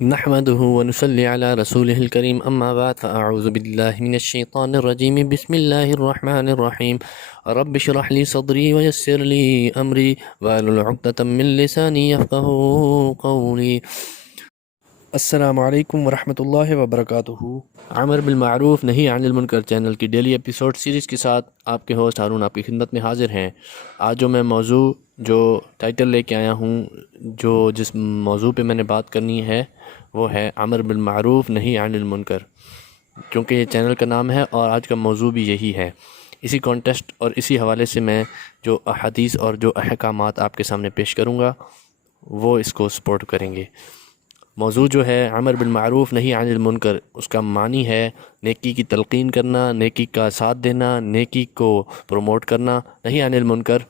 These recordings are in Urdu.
نحمده ونصلي على رسوله الكريم أما بعد فأعوذ بالله من الشيطان الرجيم بسم الله الرحمن الرحيم رب اشرح لي صدري ويسر لي أمري واحلل عقدة من لساني يفقهوا قولي۔ السلام علیکم ورحمۃ اللہ وبرکاتہ۔ عمر بالمعروف نہی عن المنکر چینل کی ڈیلی ایپیسوڈ سیریز کے ساتھ آپ کے ہوسٹ ہارون آپ کی خدمت میں حاضر ہیں۔ آج جو میں موضوع جو ٹائٹل لے کے آیا ہوں، جس موضوع پہ میں نے بات کرنی ہے وہ ہے عمر بالمعروف نہی عن المنکر، کیونکہ یہ چینل کا نام ہے اور آج کا موضوع بھی یہی ہے۔ اسی کانٹیسٹ اور اسی حوالے سے میں جو احادیث اور جو احکامات آپ کے سامنے پیش کروں گا وہ اس کو سپورٹ کریں گے۔ موضوع جو ہے عمر بالمعروف نہی عن المنکر، اس کا معنی ہے نیکی کی تلقین کرنا، نیکی کا ساتھ دینا، نیکی کو پروموٹ کرنا، نہی عن المنکر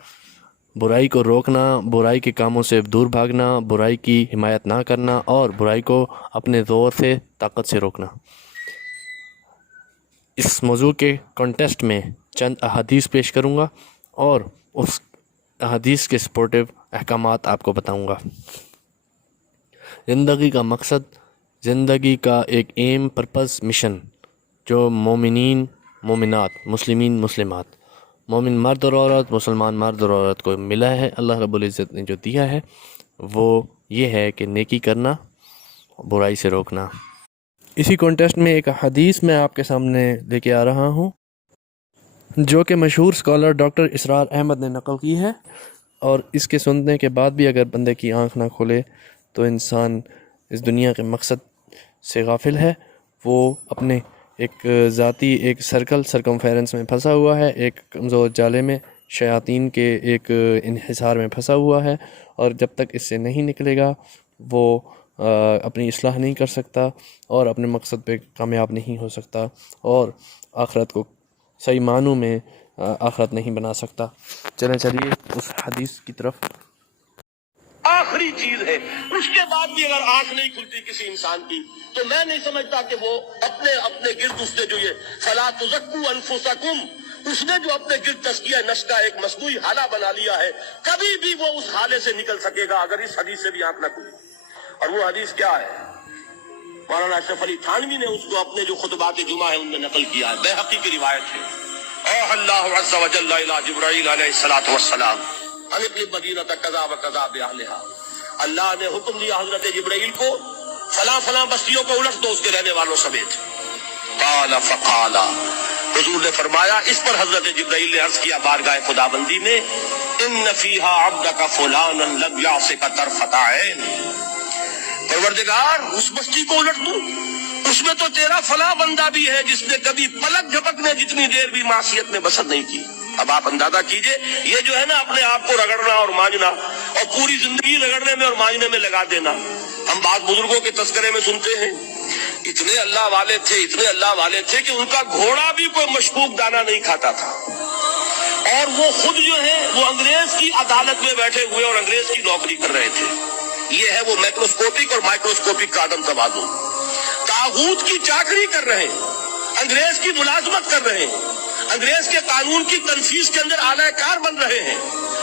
برائی کو روکنا، برائی کے کاموں سے دور بھاگنا، برائی کی حمایت نہ کرنا اور برائی کو اپنے زور سے طاقت سے روکنا۔ اس موضوع کے کانٹیسٹ میں چند احادیث پیش کروں گا اور اس احادیث کے سپورٹیو احکامات آپ کو بتاؤں گا۔ زندگی کا مقصد، زندگی کا ایک ایم، پرپز، مشن جو مومنین مومنات، مسلمین مسلمات، مومن مرد اور عورت، مسلمان مرد اور عورت کو ملا ہے، اللہ رب العزت نے جو دیا ہے وہ یہ ہے کہ نیکی کرنا، برائی سے روکنا۔ اسی کانٹیسٹ میں ایک حدیث میں آپ کے سامنے لے کے آ رہا ہوں جو کہ مشہور اسکالر ڈاکٹر اسرار احمد نے نقل کی ہے، اور اس کے سننے کے بعد بھی اگر بندے کی آنکھ نہ کھولے تو انسان اس دنیا کے مقصد سے غافل ہے۔ وہ اپنے ایک ذاتی ایک سرکمفیرنس میں پھنسا ہوا ہے، ایک کمزور جالے میں، شیاطین کے ایک انحصار میں پھنسا ہوا ہے، اور جب تک اس سے نہیں نکلے گا وہ اپنی اصلاح نہیں کر سکتا اور اپنے مقصد پہ کامیاب نہیں ہو سکتا اور آخرت کو صحیح معنوں میں آخرت نہیں بنا سکتا۔ چلیے اس حدیث کی طرف۔ آخری چیز ہے، اس کے بعد بھی اگر آنکھ نہیں کھلتی کسی انسان کی تو میں نہیں سمجھتا کہ وہ اپنے گرد اس نے جو یہ فلا تزکوا انفسکم، اس نے جو اپنے گرد تزکیہ نفس کا ایک مصنوعی حالہ بنا لیا ہے، کبھی بھی وہ اس حالے سے نکل سکے گا اگر اس حدیث سے بھی آنکھ نہ کھلی۔ اور وہ حدیث کیا ہے؟ مولانا اشرف علی تھانوی نے اس کو اپنے جو خطبات جمعہ ہیں ان میں نقل کیا ہے، بیہقی کی روایت ہے۔ اوحى اللہ عز وجل الى جبرائیل علیہ الصلوۃ والسلام ان اقلب مدینۃ کذا وکذا باہلھا، اللہ نے حکم دیا حضرت جبرائیل کو فلاں فلاں بستیوں کو الٹ دو اس کے رہنے والوں سمیت۔ قال فقال، حضور نے فرمایا، اس پر حضرت جبرائیل نے عرض کیا بارگاہ خدابندی میں، ان فیہا عبدک فلانا لم یعصک طرفۃ عین، پروردگار اس بستی کو الٹ دوں، اس میں تو تیرا فلاں بندہ بھی ہے جس نے کبھی پلک جھپکنے جتنی دیر بھی معصیت میں بسر نہیں کی۔ اب آپ اندازہ کیجئے، یہ جو ہے نا اپنے آپ کو رگڑنا اور مانجنا اور پوری زندگی رگڑنے میں اور مانجنے میں لگا دینا۔ ہم بعض بزرگوں کے تذکرے میں سنتے ہیں اتنے اللہ والے تھے، اتنے اللہ والے تھے کہ ان کا گھوڑا بھی کوئی مشکوک دانہ نہیں کھاتا تھا، اور وہ خود جو ہے وہ انگریز کی عدالت میں بیٹھے ہوئے اور انگریز کی نوکری کر رہے تھے۔ یہ ہے وہ میکروسکوپک اور مائکروسکوپک کا عدم توازن۔ طاغوت کی چاکری کر رہے ہیں، انگریز کی ملازمت کر رہے ہیں، انگریز کے قانون کی تنفیذ کے اندر اعلی کار بن رہے ہیں،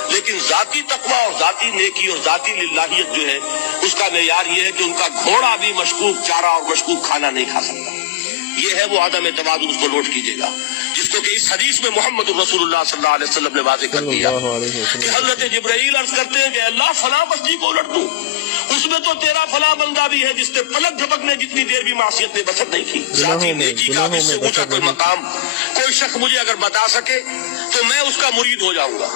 لیکن ذاتی تقویٰ اور ذاتی نیکی اور ذاتی للہیت جو ہے اس کا معیار یہ ہے کہ ان کا گھوڑا بھی مشکوک چارہ اور مشکوک کھانا نہیں کھا سکتا۔ یہ ہے وہ عدم توازن، اس کو نوٹ کیجیے گا، جس کو کہ اس حدیث میں محمد الرسول اللہ صلی اللہ علیہ وسلم نے واضح کر دیا کہ حضرت جبرائیل عرض کرتے ہیں کہ اللہ فلاں بستی کو الٹ دوں، اس میں تو تیرا فلاں بندہ بھی ہے جس نے پلک جھپکنے جتنی دیر بھی معصیت میں بسر نہیں کی۔ ذاتی نیکی کا اس سے اونچا کوئی مقام کوئی شخص مجھے اگر بتا سکے تو میں اس کا مرید ہو جاؤں گا۔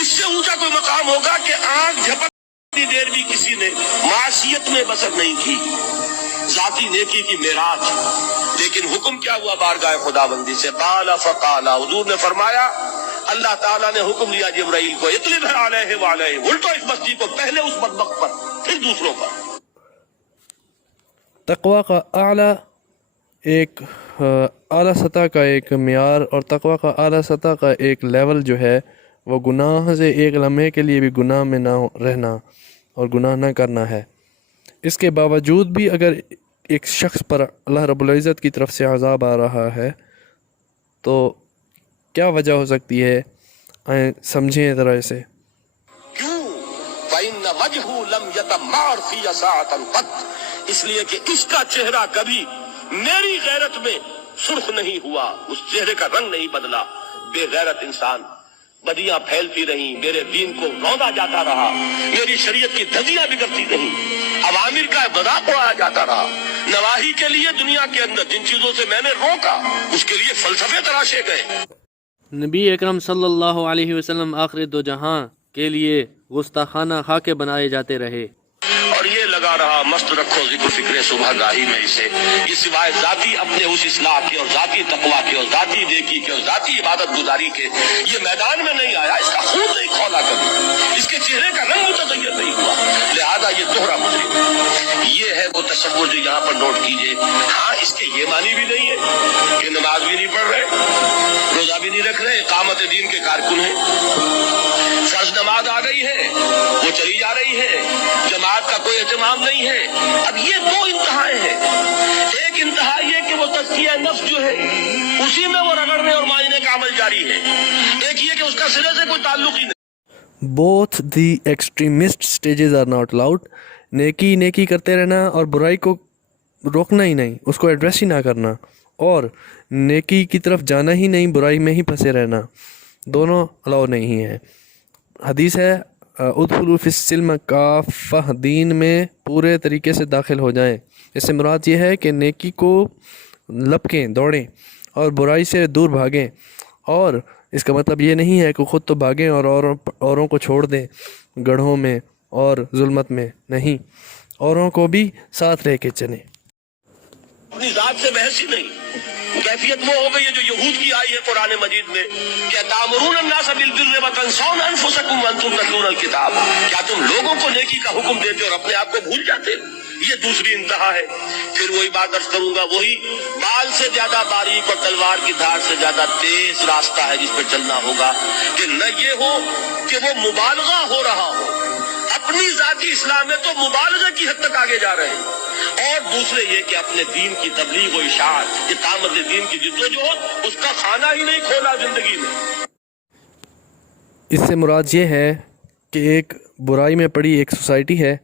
اس سے اونچا کوئی مقام ہوگا کہ آنکھ جھپکنے دیر بھی کسی نے معصیت میں بسر نہیں کی، ذاتی نیکی کی معراج۔ لیکن حکم کیا ہوا بارگاہ خداوندی سے؟ قال فقال، حضور نے فرمایا، اللہ تعالیٰ نے حکم دیا جبرائیل کو، اطلب علیہ وعلیہ، الٹو اس بستی کو، پہلے اس بدبخت پر پھر دوسروں پر۔ تقوی کا اعلیٰ سطح کا ایک معیار اور تقوی کا اعلیٰ سطح کا ایک لیول جو ہے وہ گناہ سے ایک لمحے کے لیے بھی گناہ میں نہ رہنا اور گناہ نہ کرنا ہے۔ اس کے باوجود بھی اگر ایک شخص پر اللہ رب العزت کی طرف سے عذاب آ رہا ہے تو کیا وجہ ہو سکتی ہے؟ سمجھیں ذرا اسے۔ کیوں؟ فَإِنَّ وَجْهُ لَمْ يَتَمَّعْرْ فِي سَاعَةً قَطْ، اس لیے کہ اس کا چہرہ کبھی میری غیرت میں سرخ نہیں ہوا، اس چہرے کا رنگ نہیں بدلا۔ بے غیرت انسان، بدیاں پھیلتی رہیں، میرے دین کو روندا جاتا رہا، میری شریعت کی دھجیاں بگڑتی رہیں، عوامر کا مذاق اڑایا جاتا رہا۔ نواہی کے لیے دنیا کے اندر جن چیزوں سے میں نے روکا، اس کے لیے فلسفے تراشے گئے۔ نبی اکرم صلی اللہ علیہ وسلم آخر دو جہاں کے لیے گستاخانہ خاکے بنائے جاتے رہے، اور یہ لگا رہا مست رکھو ذکر فکر صبح گاہی میں اسے، یہ سوائے ذاتی اپنے اس اصلاح کے اور ذاتی تقویٰ کے اور ذاتی نیکی کے اور ذاتی عبادت گزاری کے یہ میدان میں نہیں آیا، اس کا خون نہیں کھولا کبھی، اس کے چہرے کا رنگ متغیر نہیں ہوا، لہذا یہ دوہرا مجرم۔ یہ ہے وہ تصور جو یہاں پر نوٹ کیجئے۔ ہاں، اس کے یہ معنی بھی نہیں ہے کہ نماز بھی نہیں پڑھ رہے، روزہ بھی نہیں رکھ رہے، اقامت دین کے کارکن ہیں، فرض نماز آ گئی ہے وہ چلی جا رہی ہے، جماعت کا کوئی اہتمام نہیں ہے۔ اب یہ دو انتہائیں ہیں، ایک انتہا یہ کہ وہ تزکیہ نفس جو ہے اسی میں وہ رگڑنے اور مانجنے کا عمل جاری ہے، ایک یہ کہ اس کا سرے سے کوئی تعلق ہی نہیں۔ both the extremist stages are not allowed۔ نیکی نیکی کرتے رہنا اور برائی کو روکنا ہی نہیں، اس کو ایڈریس ہی نہ کرنا، اور نیکی کی طرف جانا ہی نہیں، برائی میں ہی پھنسے رہنا، دونوں الاؤ نہیں ہیں۔ حدیث ہے ادخلوا فی السلم کافہ، دین میں پورے طریقے سے داخل ہو جائیں۔ اس سے مراد یہ ہے کہ نیکی کو لپکیں، دوڑیں اور برائی سے دور بھاگیں، اور اس کا مطلب یہ نہیں ہے کہ خود تو بھاگیں اور اوروں کو چھوڑ دیں گڑھوں میں اور ظلمت میں، نہیں، اوروں کو بھی ساتھ لے کے چلیں۔ اپنی ذات سے بحث ہی نہیں، کیفیت وہ ہو گئی ہے جو یہود کی آئی ہے قرآن مجید میں کہ تامرون الناس بالبر وتنسون انفسکم وانتم تتلون الکتاب، کیا تم لوگوں کو نیکی کا حکم دیتے اور اپنے آپ کو بھول جاتے؟ یہ دوسری انتہا ہے۔ پھر وہی بات عرض کروں گا، وہی بال سے زیادہ باریک اور تلوار کی دھار سے زیادہ تیز راستہ ہے جس پہ چلنا ہوگا، کہ نہ یہ ہو کہ وہ مبالغہ ہو رہا ہو، اپنی ذاتی اسلام میں تو مبالغہ کی حد تک آگے جا رہے ہیں، اور دوسرے یہ کہ اپنے دین کی تبلیغ و اشاعت، اقامت دین کی جدوجہد، اس کا کھانا ہی نہیں کھولا زندگی میں۔ اس سے مراد یہ ہے کہ ایک برائی میں پڑی ایک سوسائٹی ہے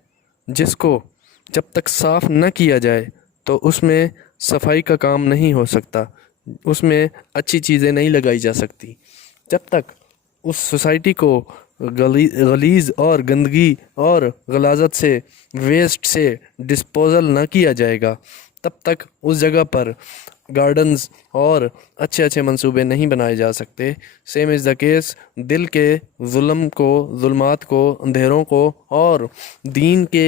جس کو جب تک صاف نہ کیا جائے تو اس میں صفائی کا کام نہیں ہو سکتا، اس میں اچھی چیزیں نہیں لگائی جا سکتی۔ جب تک اس سوسائٹی کو غلیظ اور گندگی اور غلاظت سے، ویسٹ سے ڈسپوزل نہ کیا جائے گا، تب تک اس جگہ پر گارڈنز اور اچھے اچھے منصوبے نہیں بنائے جا سکتے۔ سیم از دا کیس، دل کے ظلم کو، ظلمات کو، اندھیروں کو اور دین کے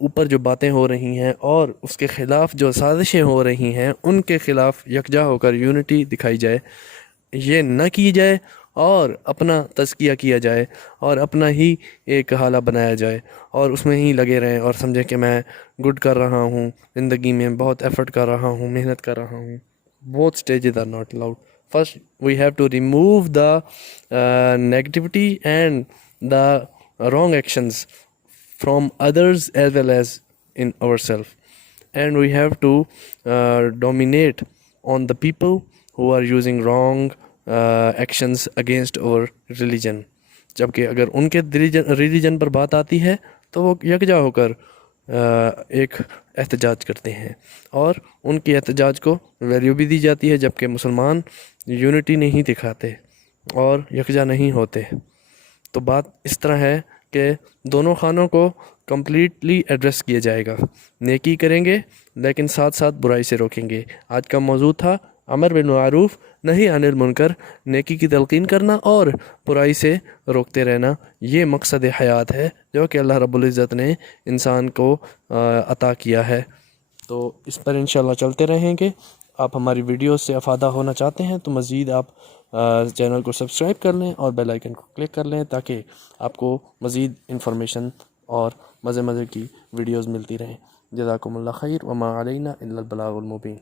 اوپر جو باتیں ہو رہی ہیں اور اس کے خلاف جو سازشیں ہو رہی ہیں، ان کے خلاف یکجا ہو کر یونٹی دکھائی جائے، یہ نہ کی جائے اور اپنا تزکیہ کیا جائے اور اپنا ہی ایک حالہ بنایا جائے اور اس میں ہی لگے رہیں اور سمجھیں کہ میں گڈ کر رہا ہوں، زندگی میں بہت ایفرٹ کر رہا ہوں، محنت کر رہا ہوں۔ both stages are not allowed۔ First we have to remove the negativity and the wrong actions from others as well as in ourselves, and we have to dominate on the people who are using wrong actions against our religion۔ جبکہ اگر ان کے ریلیجن پر بات آتی ہے تو وہ یکجا ہو کر ایک احتجاج کرتے ہیں اور ان کی احتجاج کو ویلیو بھی دی جاتی ہے، جبکہ مسلمان یونٹی نہیں دکھاتے اور یکجا نہیں ہوتے۔ تو بات اس طرح ہے کہ دونوں خانوں کو کمپلیٹلی ایڈریس کیا جائے گا، نیکی کریں گے لیکن ساتھ ساتھ برائی سے روکیں گے۔ آج کا موضوع تھا امر بالمعروف نہی عن المنکر، نیکی کی تلقین کرنا اور برائی سے روکتے رہنا، یہ مقصد حیات ہے جو کہ اللہ رب العزت نے انسان کو عطا کیا ہے۔ تو اس پر انشاءاللہ چلتے رہیں گے۔ آپ ہماری ویڈیوز سے افادہ ہونا چاہتے ہیں تو مزید آپ چینل کو سبسکرائب کر لیں اور بیل آئیکن کو کلک کر لیں تاکہ آپ کو مزید انفارمیشن اور مزے کی ویڈیوز ملتی رہیں۔ جزاکم اللہ خیر وما علینا الا البلاغ المبین۔